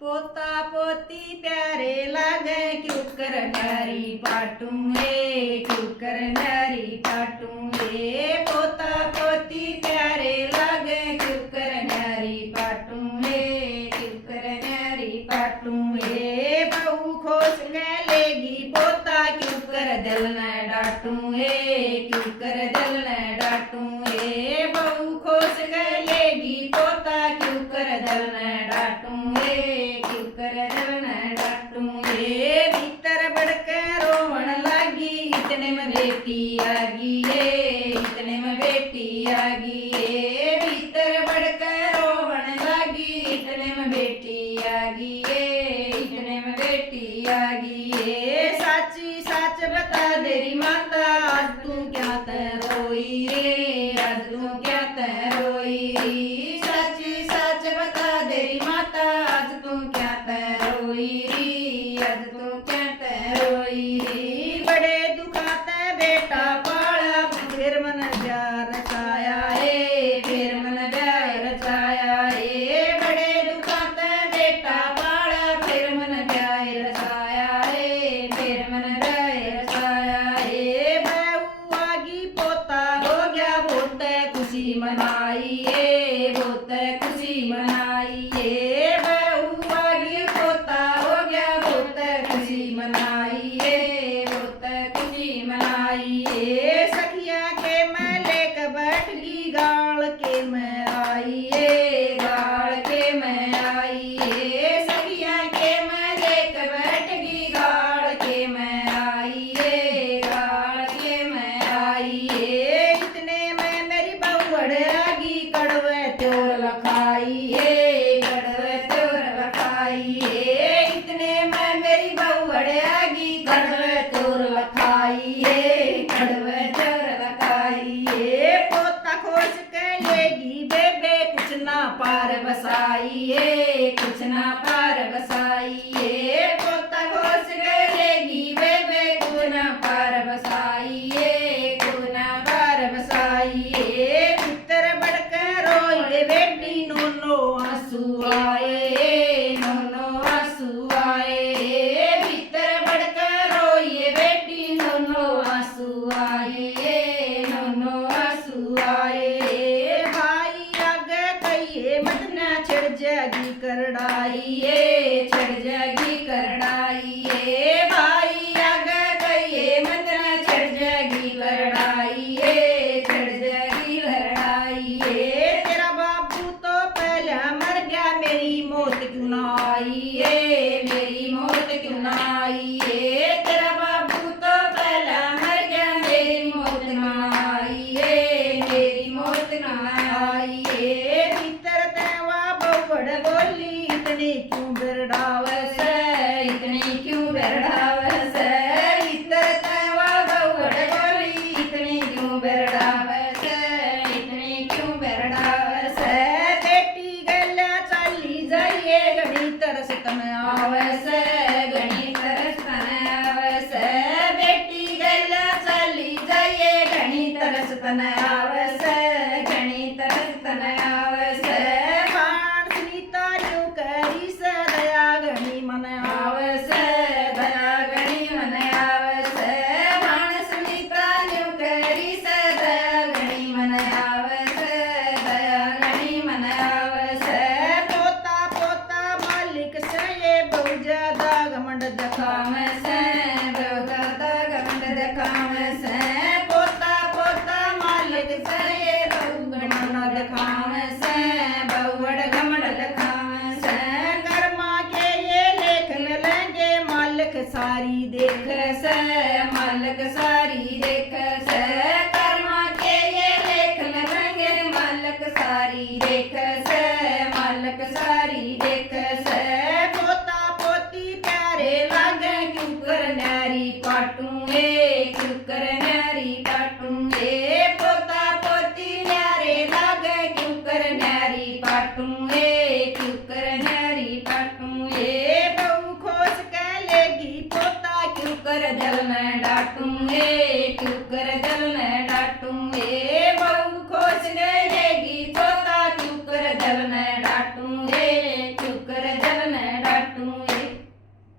पोता पोती प्यारे लागे क्यों कर न्यारी पाटूं क्यों कर न्यारी पाटूं पोता पोती प्यारे लागे क्यों कर न्यारी पाटूं क्यों कर न्यारी पाटूं बहू खोस लेगी पोता क्यों कर दिल न डाटूं क्यों कर दिल न डाटूं बहू खोस लेगी पोता क्यों कर दिल न डाटूं क्यों कर दिल न डाटूं भीतर बड़के रोवण लागी इतने में बेटी आगी इतने में बेटी आगी भीतर बड़के रोवण लागी इतने में बेटी आगी इतने में बेटी आगी साची सच बता तेरी माता आज तू क्या रोई रे आज तू क्या रोई साची सच बता तेरी माता आज तू क्या रोई आज तू क्या रोई बड़े दुखाते बेटा पाला फिर मन प्यार रचाया फिर मन प्यार रचाया बड़े दुखाते बेटा पाला फिर मन प्यार रचाया फिर मन प्यार रचाया बहू आगी पोता हो गया बहुत खुशी मनाई बहुत खुशी मनाई बहू आगी पोता हो गया बहुत खुशी मनाई बहुत खुशी मनाई सखिया के मैं लेकर बैठ गई गाल के मैं आई गाल के मैं आई सखिया के मैं लेकर बैठ गई गाल के मैं आई गाल के मैं आई इतने में मेरी बहुड़ आगी कड़वे त्योर लखाई कड़वे त्योर लखाई इतने में मेरी बहुड़ आगी कड़वे त्योर लखाई कड़वे त्योर लखाई पोता खोज के लेगी बेबे कुछ ना पार बसाई कुछ ना पार बसाई पोता खोज के लेगी बेबे कुछ ना पार बसाई कुछ ना पार बसाई भीतर बढ़कर रोई बेटी नोनो आंसू आए नोनो आंसू आए भीतर बढ़कर रोई बेटी नोनो आंसू आए नोनो आंसू आए भाई आगे कहिए मत ना छिड़ जागी करड़ाई छिड़ जागी करड़ाई भाई आगे कहिए मत ना छिड़ जागी करड़ाई छिड़ जागी लड़ाई तेरा बापू तो पहले मर गया मेरी मौत क्यों ना आई मेरी मौत क्यों ना आई तेरा बापू तो पहले मर गया मेरी मौत ना आई मेरी मौत ना आई भीतर तेवा बहुड़ बोली इतनी क्यों बिरड़ावस इतनी क्यों बिरड़ावस भीतर तेवा बहुड़ बोली इतनी क्यों बिरड़ावस इतनी क्यों बिरड़ावस बेटी गला चली जाइए घड़ी तरस तन आवस घड़ी तरस तन आवस बेटी गला चली जाइए घड़ी तरस तन आवस घड़ी तरस तन आवस बाण सुनीता यूं करी से दया घड़ी मन आवस दया घड़ी मन आवस बाण सुनीता यूं करी से दया घड़ी मन आवस दया घड़ी मन आवस पोता पोता मालिक से ये बहु ज्यादा घमंड दिखाव से बहु ज्यादा घमंड दिखाव से पोता पोता मालिक से ये बहु घमंड दिखाव से बहु घमंड दिखाव से कर्मा के ये लेख लेंगे मालिक सारी देख से मालिक सारी देख से कर्मा के ये लेख लेंगे मालिक सारी देख से मालिक सारी देख से पोता पोती प्यारे लागे क्यों कर न्यारी पाटूं क्यों कर न्यारी पाटूं पोता पोती न्यारे लागे क्यों कर न्यारी पाटूं क्यों कर न्यारी पाटूं बहू खोज के लेगी पोता क्यों कर दिल न डाटूं